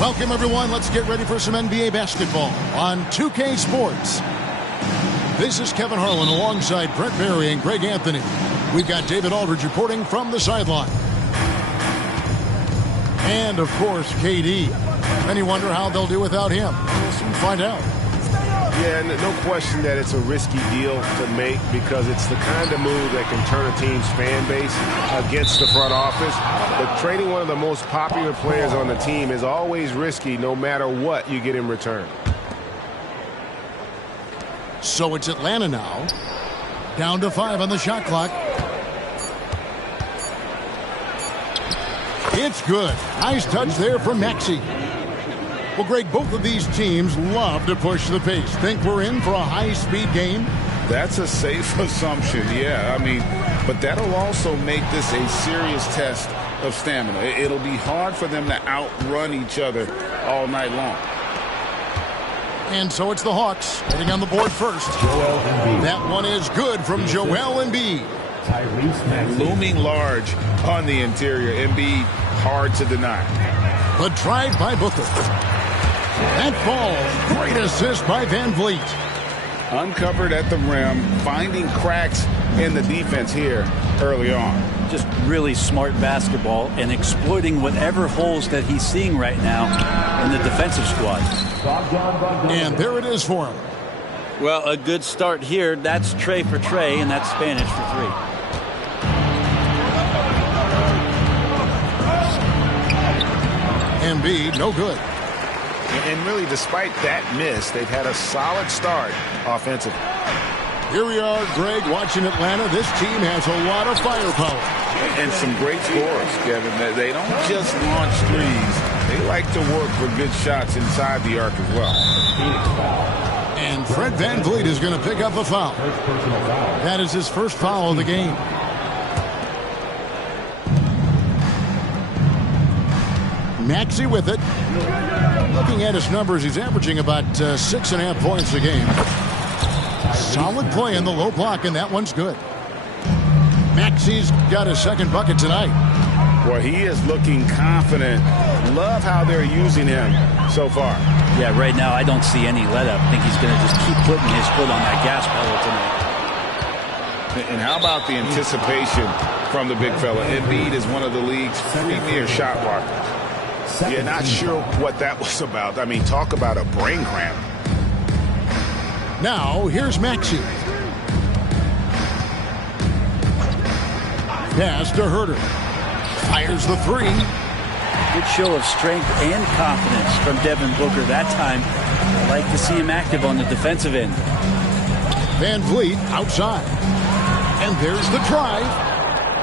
Welcome, everyone. Let's get ready for some NBA basketball on 2K Sports. This is Kevin Harlan alongside Brent Barry and Greg Anthony. We've got David Aldridge reporting from the sideline. And, of course, KD. Many wonder how they'll do without him. We'll soon find out. Yeah, no question that it's a risky deal to make because it's the kind of move that can turn a team's fan base against the front office. But trading one of the most popular players on the team is always risky no matter what you get in return. So it's Atlanta now. Down to 5 on the shot clock. It's good. Nice touch there from Maxey. Well, Greg, both of these teams love to push the pace. Think we're in for a high-speed game? That's a safe assumption, yeah. I mean, but that'll also make this a serious test of stamina. It'll be hard for them to outrun each other all night long. And so it's the Hawks getting on the board first. That one is good from Joel Embiid. Looming large on the interior. Embiid, hard to deny. The drive by Booker. That falls. Great assist by Van Vliet. Uncovered at the rim, finding cracks in the defense here early on. Just really smart basketball and exploiting whatever holes that he's seeing right now in the defensive squad. And there it is for him. Well, a good start here. That's Trey for Trey, and that's Spanish for 3. Embiid, no good. And really, despite that miss, they've had a solid start offensively. Here we are, Greg, watching Atlanta. This team has a lot of firepower. And some great scores, Kevin. They don't just launch threes. They like to work for good shots inside the arc as well. And Fred Van Vliet is going to pick up a foul. That is his first foul of the game. Maxey with it. Looking at his numbers, he's averaging about 6.5 points a game. Solid play in the low block, and that one's good. Maxey's got his second bucket tonight. Well, he is looking confident. Love how they're using him so far. Yeah, right now I don't see any let up. I think he's going to just keep putting his foot on that gas pedal tonight. And how about the anticipation from the big fella? Embiid is one of the league's premier shot blockers. Yeah, not sure what that was about. I mean, talk about a brain cramp. Now, here's Maxey. Pass to Herter. Fires the 3. Good show of strength and confidence from Devin Booker that time. I like to see him active on the defensive end. Van Vliet outside. And there's the drive.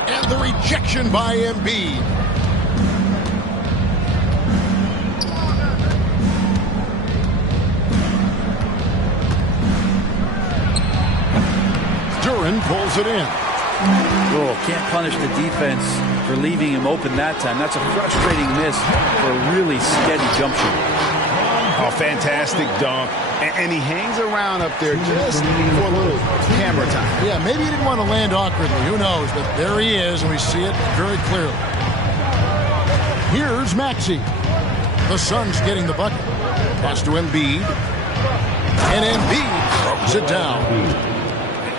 And the rejection by Embiid. Duren pulls it in. Oh, can't punish the defense for leaving him open that time. That's a frustrating miss for a really steady jump shot. A fantastic dunk. And he hangs around up there just for a little camera time. Yeah, maybe he didn't want to land awkwardly. Who knows? But there he is, and we see it very clearly. Here's Maxey. The Suns getting the bucket. Pass to Embiid. And Embiid throws it down.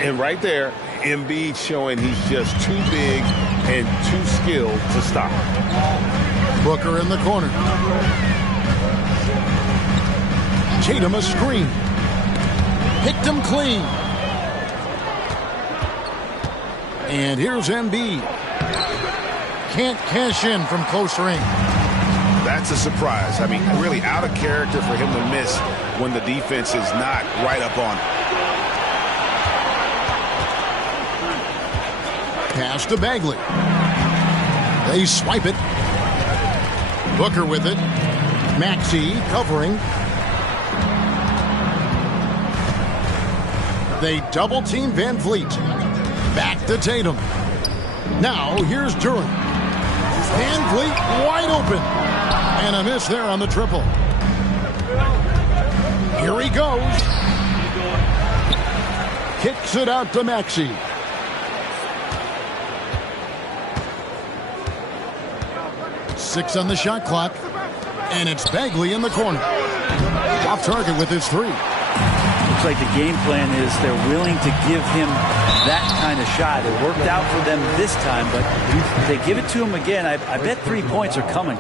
And right there, Embiid showing he's just too big and too skilled to stop. Booker in the corner. Tatum a screen. Picked him clean. And here's Embiid. Can't cash in from close range. That's a surprise. I mean, really out of character for him to miss when the defense is not right up on him. Pass to Bagley. They swipe it. Booker with it. Maxey covering. They double team Van Vliet. Back to Tatum. Now here's Durant. Van Vliet wide open. And a miss there on the triple. Here he goes. Kicks it out to Maxey. Six on the shot clock. And it's Bagley in the corner. Off target with his three. Looks like the game plan is they're willing to give him that kind of shot. It worked out for them this time, but if they give it to him again, I bet 3 points are coming.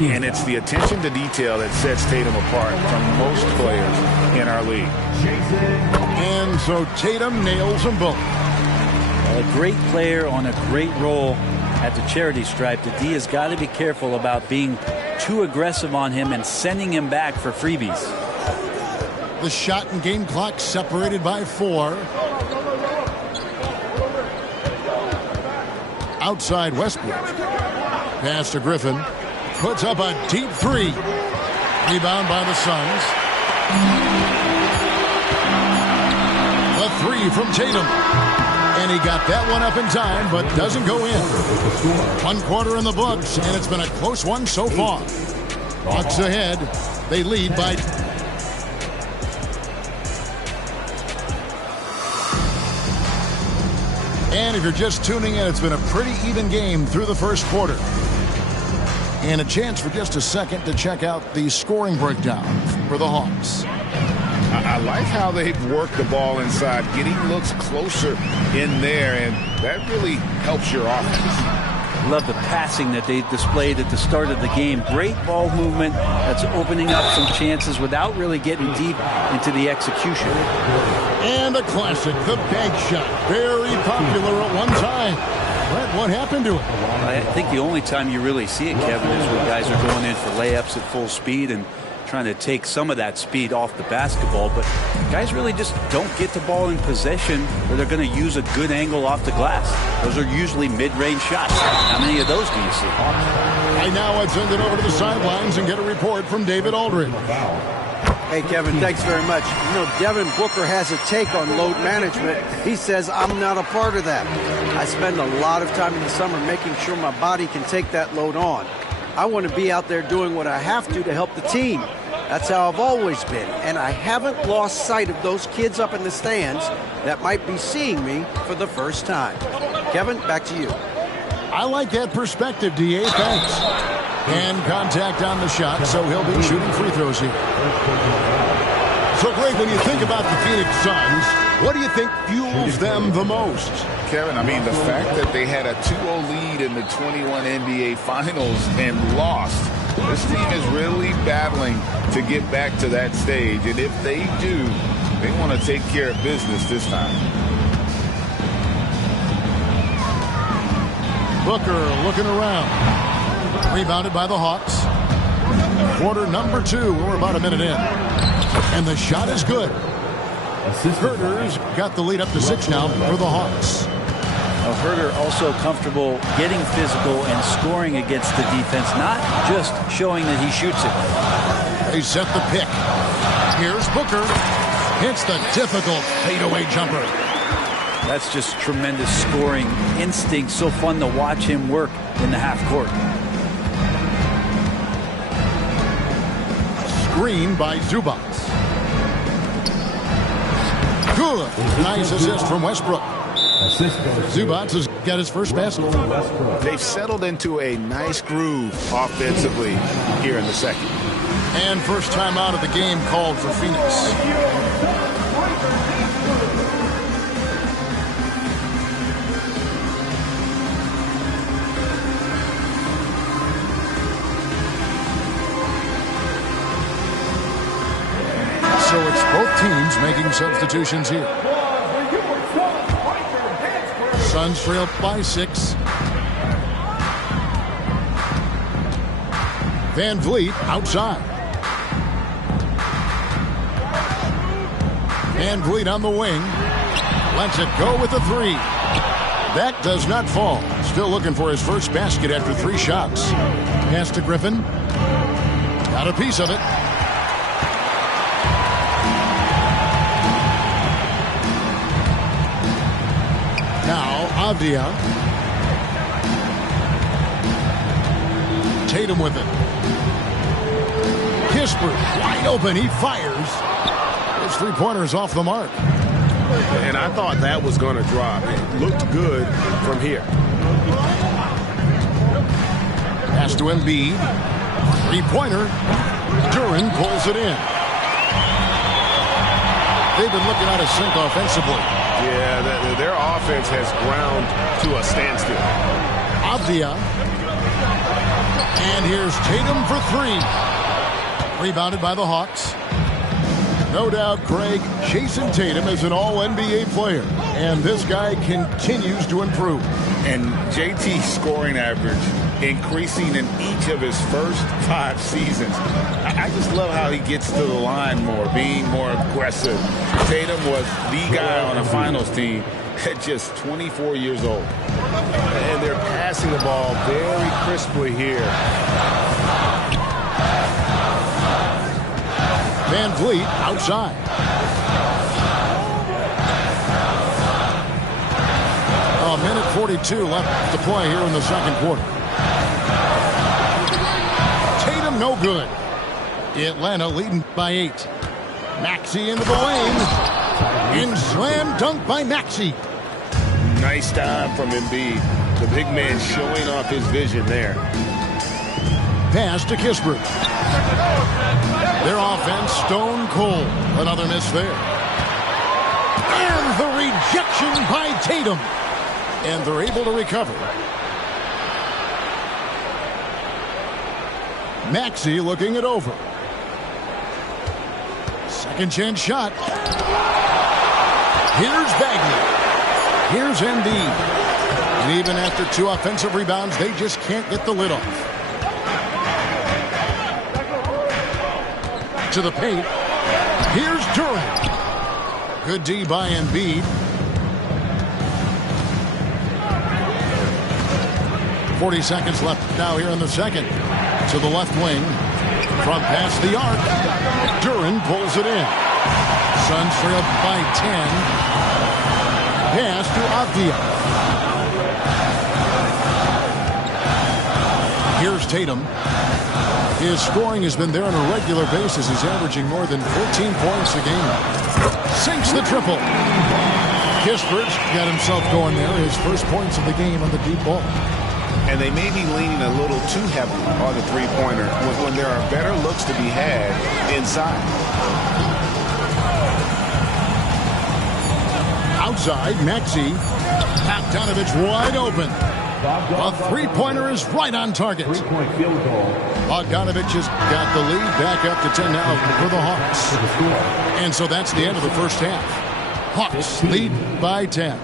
And it's the attention to detail that sets Tatum apart from most players in our league. And so Tatum nails them both. A great player on a great role at the charity stripe. The D has got to be careful about being too aggressive on him and sending him back for freebies. The shot and game clock separated by 4. Outside Westbrook. Pass to Griffin. Puts up a deep 3. Rebound by the Suns. The 3 from Tatum. And he got that one up in time, but doesn't go in. 1 quarter in the books, and it's been a close one so far. Bucks ahead. They lead by... And if you're just tuning in, it's been a pretty even game through the first quarter. And a chance for just a second to check out the scoring breakdown for the Hawks. I like how they've worked the ball inside, getting looks closer in there, and that really helps your offense. Love the passing that they displayed at the start of the game. Great ball movement that's opening up some chances without really getting deep into the execution. And a classic, the bank shot. Very popular at one time. What happened to it? I think the only time you really see it, Kevin, is when guys are going in for layups at full speed and trying to take some of that speed off the basketball. But guys really just don't get the ball in possession where they're going to use a good angle off the glass. Those are usually mid-range shots. How many of those do you see? Right now, I'd send it over to the sidelines and get a report from David Aldridge. Hey, Kevin, thanks very much. You know, Devin Booker has a take on load management. He says, I'm not a part of that. I spend a lot of time in the summer making sure my body can take that load on. I want to be out there doing what I have to help the team. That's how I've always been. And I haven't lost sight of those kids up in the stands that might be seeing me for the first time. Kevin, back to you. I like that perspective, D.A. Thanks. And contact on the shot, so he'll be shooting free throws here. So, Greg, when you think about the Phoenix Suns, what do you think fuels them the most? Kevin, I mean, the fact that they had a 2-0 lead in the 21 NBA Finals and lost. This team is really battling to get back to that stage. And if they do, they want to take care of business this time. Booker looking around. Rebounded by the Hawks. Quarter number 2. We're about a minute in. And the shot is good. Herter's got the lead up to 6 now for the Hawks. Herter also comfortable getting physical and scoring against the defense, not just showing that he shoots it. They set the pick. Here's Booker. Hits the difficult fadeaway jumper. That's just tremendous scoring instinct. So fun to watch him work in the half court. Screen by Zubac. Good. Nice assist from Westbrook. Zubac has got his first basket. They've settled into a nice groove offensively here in the second. And first time out of the game called for Phoenix. So it's both teams making substitutions here. Suns trail by 6. Van Vliet outside. Van Vliet on the wing. Lets it go with a 3. That does not fall. Still looking for his first basket after 3 shots. Pass to Griffin. Got a piece of it. Now Avdia. Tatum with it. Kispert wide open. He fires. His 3-pointers off the mark. And I thought that was going to drop. It looked good from here. Pass to Embiid. 3-pointer. Duren pulls it in. They've been looking out of sync offensively. Yeah, their offense has ground to a standstill. Avdia. And here's Tatum for 3. Rebounded by the Hawks. No doubt, Greg, Jason Tatum is an all-NBA player. And this guy continues to improve. And JT's scoring average increasing in each of his first 5 seasons. I just love how he gets to the line more, being more aggressive. Tatum was the guy on a finals team at just 24 years old. And they're passing the ball very crisply here. Van Vliet outside. A minute 42 left to play here in the second quarter. Tatum no good. Atlanta leading by 8. Maxey into the lane. In slam dunk by Maxey. Nice time from Embiid. The big man showing off his vision there. Pass to Kispert. Their offense stone cold. Another miss there. And the rejection by Tatum. And they're able to recover. Maxey looking it over. Second chance shot. Here's Bagley. Here's Embiid. And even after 2 offensive rebounds, they just can't get the lid off. To the paint. Here's Durant. Good D by Embiid. 40 seconds left now here in the second. To the left wing. From past the arc. Durant pulls it in. Suns trail by 10. Pass to Avdia. Here's Tatum. His scoring has been there on a regular basis. He's averaging more than 14 points a game. Sinks the triple. Kispert's got himself going there. His first points of the game on the deep ball. And they may be leaning a little too heavily on the 3-pointer when there are better looks to be had inside. Outside, Maxey. Bogdanovich wide open. A 3-pointer is right on target. 3-point field goal. Bogdanovich has got the lead back up to 10 now for the Hawks. And so that's the end of the first half. Hawks lead by 10.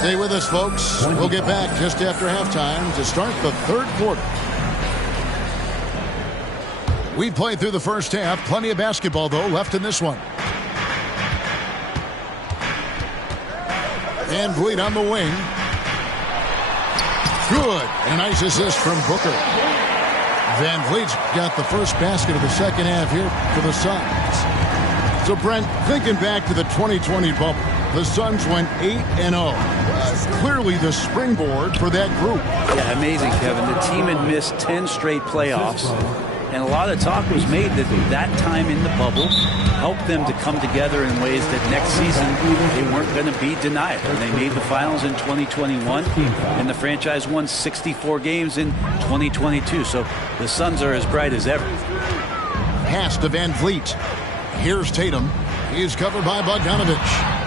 Stay with us, folks. We'll get back just after halftime to start the third quarter. We played through the first half. Plenty of basketball, though, left in this one. Van Vliet on the wing. Good. A nice assist from Booker. Van Vliet's got the first basket of the second half here for the Suns. So, Brent, thinking back to the 2020 bubble, the Suns went 8-0. Clearly the springboard for that group. Yeah, amazing, Kevin. The team had missed 10 straight playoffs. And a lot of talk was made that time in the bubble helped them to come together in ways that next season they weren't going to be denied. And they made the finals in 2021, and the franchise won 64 games in 2022. So the Suns are as bright as ever. Pass to Van Vliet. Here's Tatum. He's covered by Bogdanovich.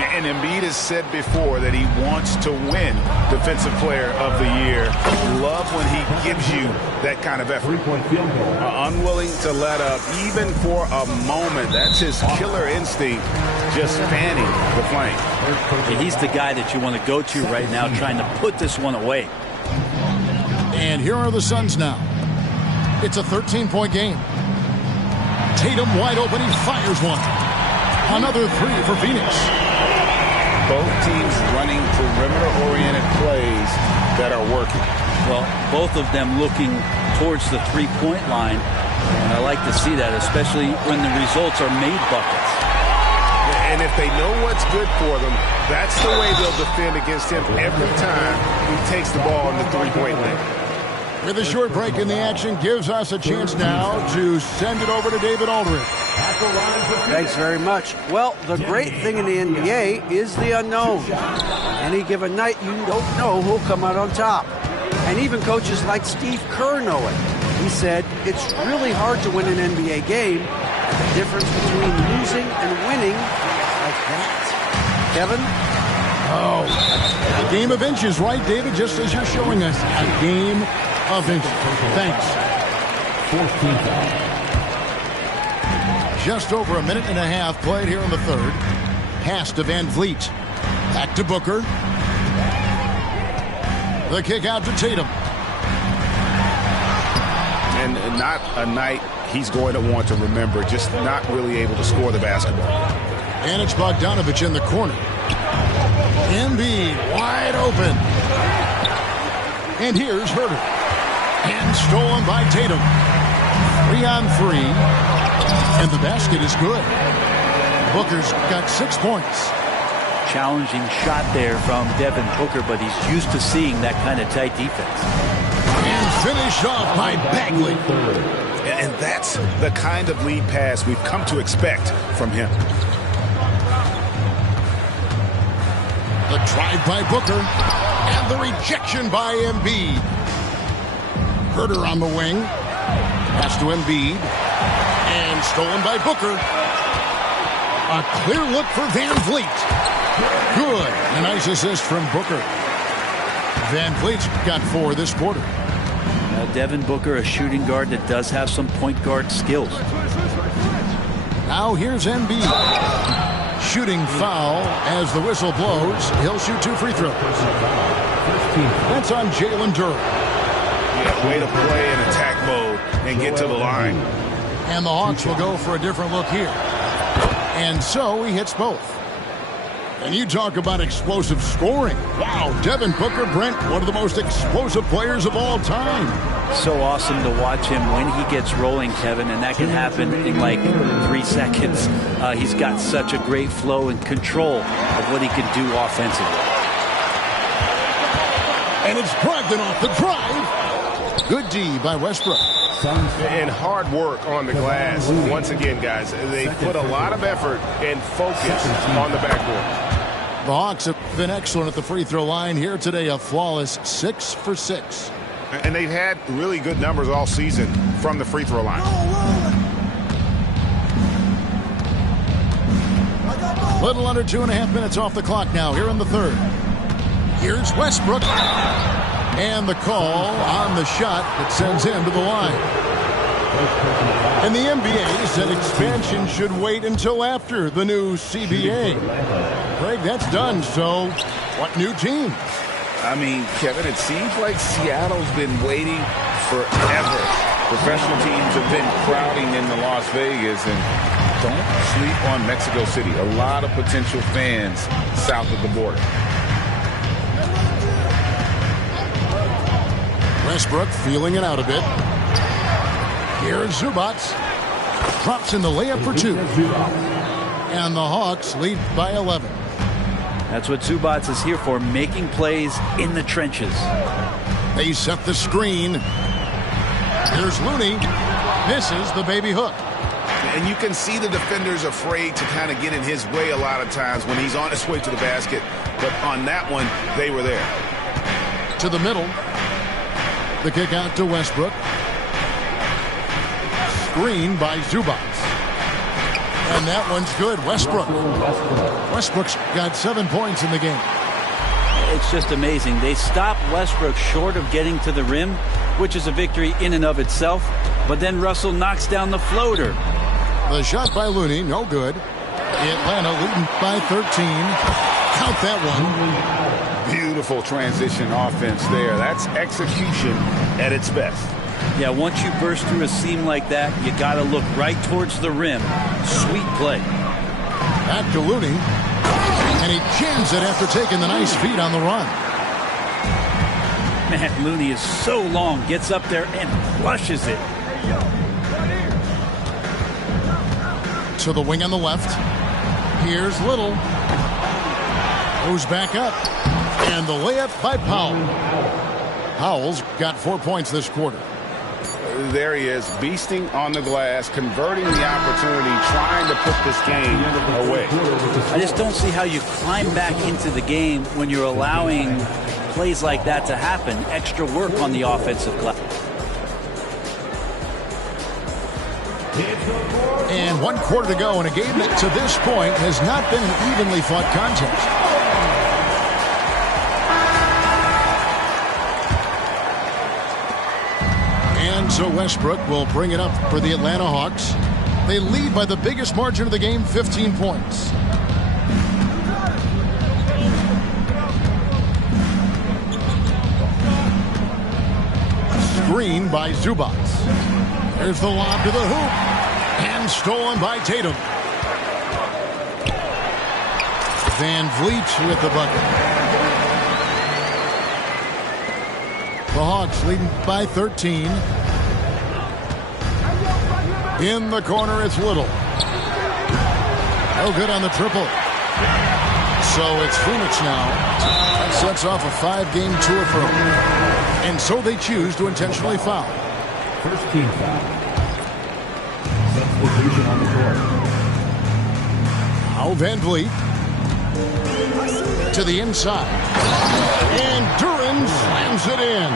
And Embiid has said before that he wants to win Defensive Player of the Year. Love when he gives you that kind of effort. Unwilling to let up, even for a moment. That's his killer instinct, just fanning the flame. He's the guy that you want to go to right now, trying to put this one away. And here are the Suns now. It's a 13-point game. Tatum wide open. He fires one. Another three for Phoenix. Both teams running perimeter-oriented plays that are working. Well, both of them looking towards the three-point line, and I like to see that, especially when the results are made buckets. And if they know what's good for them, that's the way they'll defend against him every time he takes the ball in the three-point lane. With a short break in the action, gives us a chance now to send it over to David Aldridge. Thanks very much. Well, the great thing in the NBA is the unknown. Any given night, you don't know who'll come out on top. And even coaches like Steve Kerr know it. He said, it's really hard to win an NBA game. The difference between losing and winning, like that. Kevin? Oh, a game of inches, right, David? Just as you're showing us, a game of inches. Thanks. 14. Just over a minute and a half played here in the third. Pass to Van Vliet. Back to Booker. The kick out to Tatum. And not a night he's going to want to remember, just not really able to score the basketball. And it's Bogdanovich in the corner. Embiid wide open. And here's Herter. And stolen by Tatum. 3-on-3. And the basket is good. Booker's got 6 points. Challenging shot there from Devin Booker, but he's used to seeing that kind of tight defense. And finished off by Bagley. And that's the kind of lead pass we've come to expect from him. The drive by Booker. And the rejection by Embiid. Herter on the wing. Pass to Embiid. And stolen by Booker. A clear look for Van Vliet. Good. A nice assist from Booker. Van Vliet's got 4 this quarter. Now Devin Booker, a shooting guard that does have some point guard skills. Now here's Embiid. Shooting foul as the whistle blows. He'll shoot 2 free throws. That's on Jalen Duren. Yeah, way to play in attack mode and get to the line. And the Hawks will go for a different look here. And so he hits both. And you talk about explosive scoring. Wow, Devin Booker, Brent, one of the most explosive players of all time. So awesome to watch him when he gets rolling, Kevin, and that can happen in like 3 seconds. He's got such a great flow and control of what he can do offensively. And it's Brogdon off the drive. Good D by Westbrook. And hard work on the glass. Once again, guys, they put a lot of effort and focus on the backboard. The Hawks have been excellent at the free throw line here today. A flawless 6 for 6. And they've had really good numbers all season from the free throw line. Little under 2.5 minutes off the clock now here in the third. Here's Westbrook. And the call on the shot that sends him to the line. And the NBA said expansion should wait until after the new CBA. Craig, that's done. So what new team? I mean, Kevin, it seems like Seattle's been waiting forever. Professional teams have been crowding into Las Vegas, and don't sleep on Mexico City. A lot of potential fans south of the border. Westbrook feeling it out a bit. Here's Zubac. Drops in the layup for 2. And the Hawks lead by 11. That's what Zubac is here for, making plays in the trenches. They set the screen. Here's Looney. Misses the baby hook. And you can see the defenders afraid to kind of get in his way a lot of times when he's on his way to the basket. But on that one, they were there. To the middle. The kick out to Westbrook. Screen by Zubac. And that one's good. Westbrook's got 7 points in the game. It's just amazing. They stopped Westbrook short of getting to the rim, which is a victory in and of itself. But then Russell knocks down the floater. The shot by Looney, no good. Atlanta leading by 13. Count that one. Beautiful transition offense there. That's execution at its best. Yeah, once you burst through a seam like that, you got to look right towards the rim. Sweet play. Back to Looney. And he jams it after taking the nice feed on the run. Man, Looney is so long, gets up there and flushes it. To the wing on the left. Here's Little. Goes back up. And the layup by Powell. Powell's got 4 points this quarter. There he is, beasting on the glass, converting the opportunity, trying to put this game away. I just don't see how you climb back into the game when you're allowing plays like that to happen. Extra work on the offensive glass. And 1 quarter to go in a game that to this point has not been an evenly fought contest. And so Westbrook will bring it up for the Atlanta Hawks. They lead by the biggest margin of the game, 15 points. Screen by Zubac. There's the lob to the hoop. And stolen by Tatum. Van Vliet with the bucket. The Hawks leading by 13. In the corner, it's Little. No good on the triple. So it's Phoenix now. Sets off a 5-game tour for them. And so they choose to intentionally foul. First team foul. Substitution on the court. Now Van Vliet to the inside. And Duren slams it in.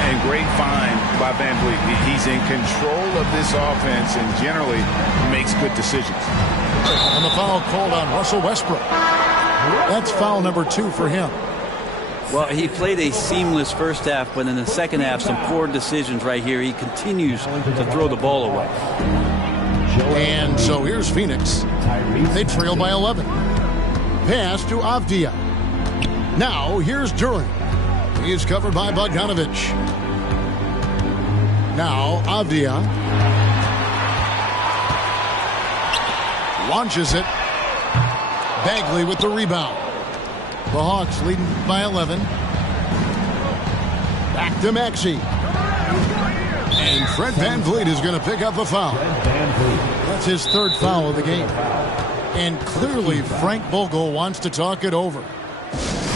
And great find by Van Vliet. He's in control of this offense and generally makes good decisions. And the foul called on Russell Westbrook. That's foul number 2 for him. Well, he played a seamless first half, but in the second half, some poor decisions right here. He continues to throw the ball away. And so here's Phoenix. They trail by 11. Pass to Avdia. Now here's Duren. He's covered by Bogdanovich. Now Avdia launches it. Bagley with the rebound. The Hawks leading by 11. Back to Maxey. And Fred Van Vliet is going to pick up a foul. That's his 3rd foul of the game. And clearly Frank Vogel wants to talk it over.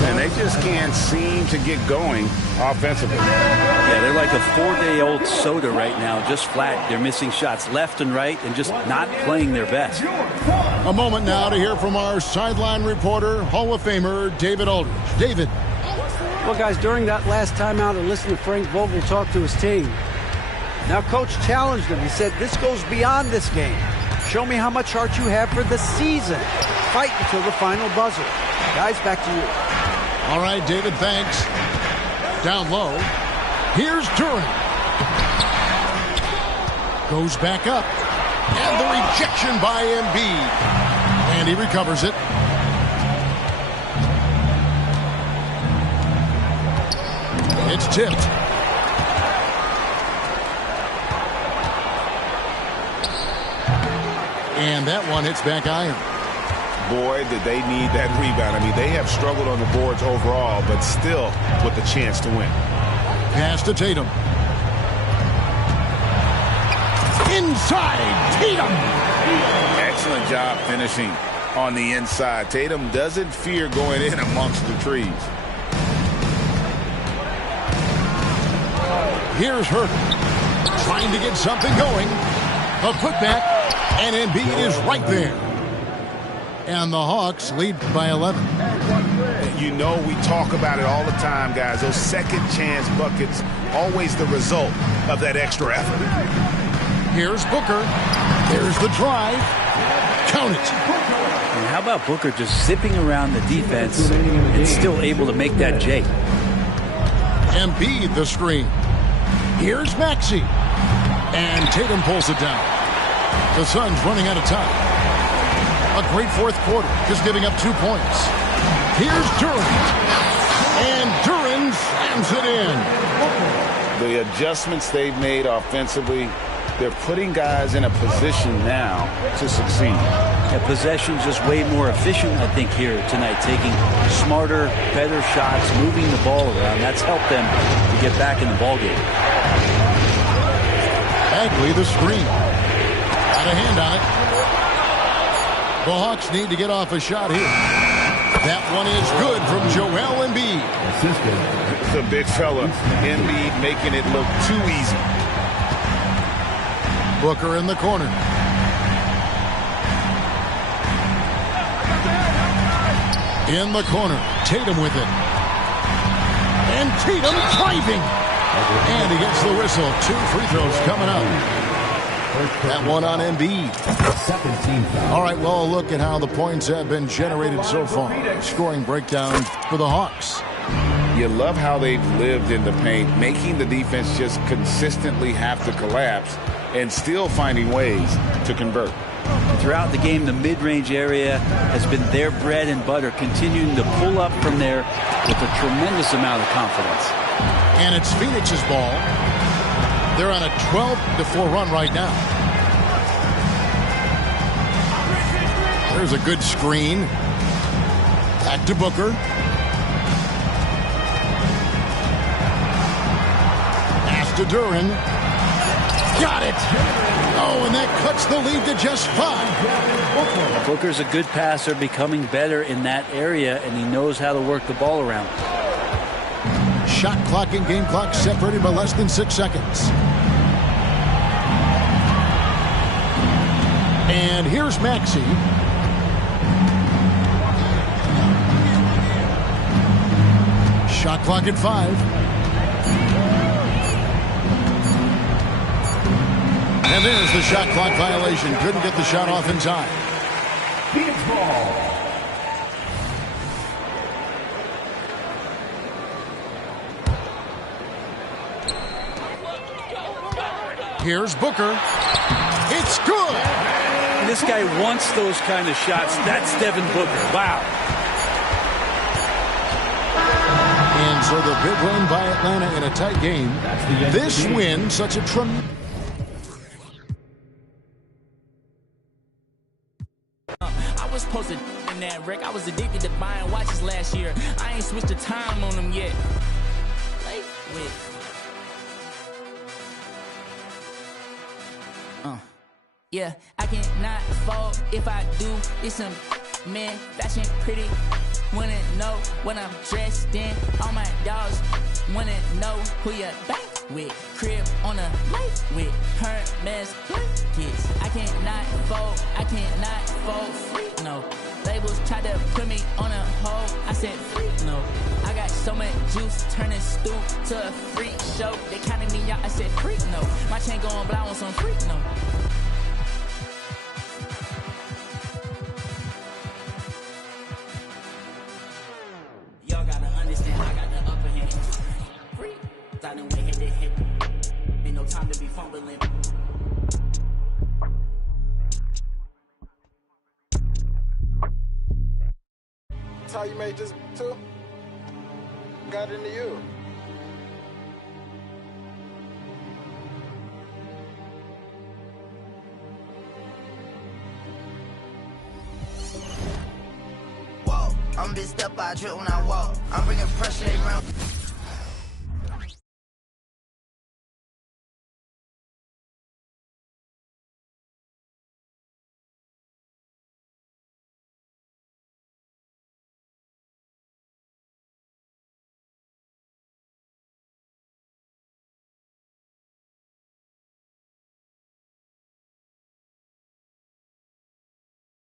And they just can't seem to get going offensively. Yeah, they're like a 4-day-old soda right now, just flat. They're missing shots left and right and just not playing their best. A moment now to hear from our sideline reporter, Hall of Famer David Aldridge. David. Well, guys, during that last timeout, I listened to Frank Vogel talk to his team. Now, Coach challenged him. He said, this goes beyond this game. Show me how much heart you have for the season. Fight until the final buzzer. Guys, back to you. All right, David, thanks. Down low. Here's Duren. Goes back up. And the rejection by Embiid. And he recovers it. It's tipped. And that one hits back iron. Boy, did they need that rebound. I mean, they have struggled on the boards overall, but still with the chance to win. Pass to Tatum. Inside, Tatum. Excellent job finishing on the inside. Tatum doesn't fear going in amongst the trees. Here's Hurt. Trying to get something going. A putback, and Embiid is right there. And the Hawks lead by 11. You know, we talk about it all the time, guys. Those second chance buckets, always the result of that extra effort. Here's Booker. There's the drive. Count it. And how about Booker just zipping around the defense and still able to make that J? Embiid the screen. Here's Maxey. And Tatum pulls it down. The Suns running out of time. A great fourth quarter, just giving up 2 points. Here's Duren. And Duren slams it in. The adjustments they've made offensively, they're putting guys in a position now to succeed. Yeah, possession's just way more efficient, I think, here tonight, taking smarter, better shots, moving the ball around. That's helped them to get back in the ballgame. Bagley the screen. Got a hand on it. The Hawks need to get off a shot here. That one is good from Joel Embiid. The big fella, Embiid, making it look too easy. Booker in the corner. In the corner. Tatum with it. And Tatum driving. And he gets the whistle. 2 free throws coming up. That one on Embiid. All right, well, look at how the points have been generated so far. Scoring breakdown for the Hawks. You love how they've lived in the paint, making the defense just consistently have to collapse and still finding ways to convert. Throughout the game, the mid-range area has been their bread and butter, continuing to pull up from there with a tremendous amount of confidence. And it's Phoenix's ball. They're on a 12-4 run right now. There's a good screen. Back to Booker. Pass to Duren. Got it. Oh, and that cuts the lead to just 5. Booker's a good passer, becoming better in that area, and he knows how to work the ball around. Shot clock and game clock separated by less than 6 seconds. And here's Maxey. Shot clock at 5. And there's the shot clock violation. Couldn't get the shot off in time. Phoenix ball. Here's Booker. It's good. This guy wants those kind of shots. That's Devin Booker. Wow. And so the big win by Atlanta in a tight game. This win, such a tremendous. I was posted in that wreck. I was addicted to buying watches last year. I ain't switched the time on them yet. Wait. Yeah, I cannot fall if I do. It's some man, fashion pretty. Wanna know what I'm dressed in. All my dogs wanna know who you bank with. Crib on a lake with Hermes blankets. I cannot fall free, no. Labels tried to put me on a hold. I said free, no. I got so much juice, turning stoop to a freak show. They counted me out, I said freak, no. My chain going, but I want some freak, no. Y'all gotta understand, I got the upper hand. Free, I done went head to head. Ain't no time to be fumbling. That's how you made this too? Got into you. I'm bitched up, I drip when I walk. I'm bringing pressure around.